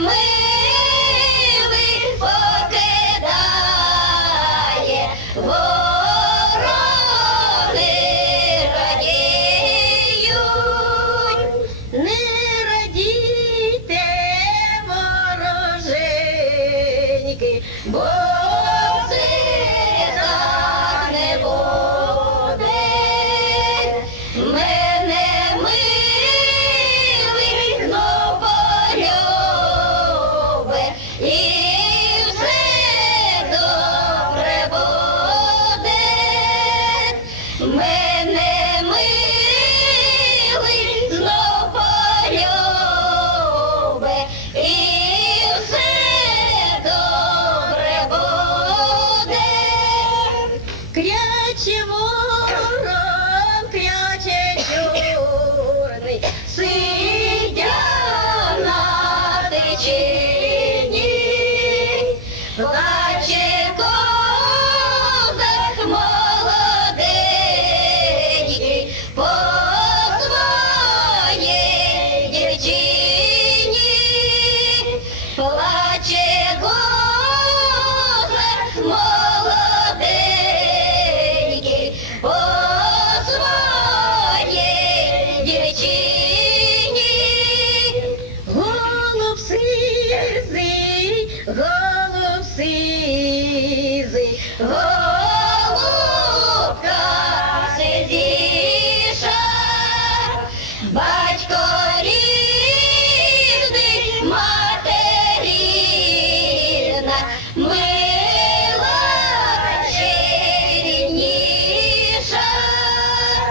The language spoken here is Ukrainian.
милих покидає, вороги радіють, не радійте вороженьки, Ми Oh!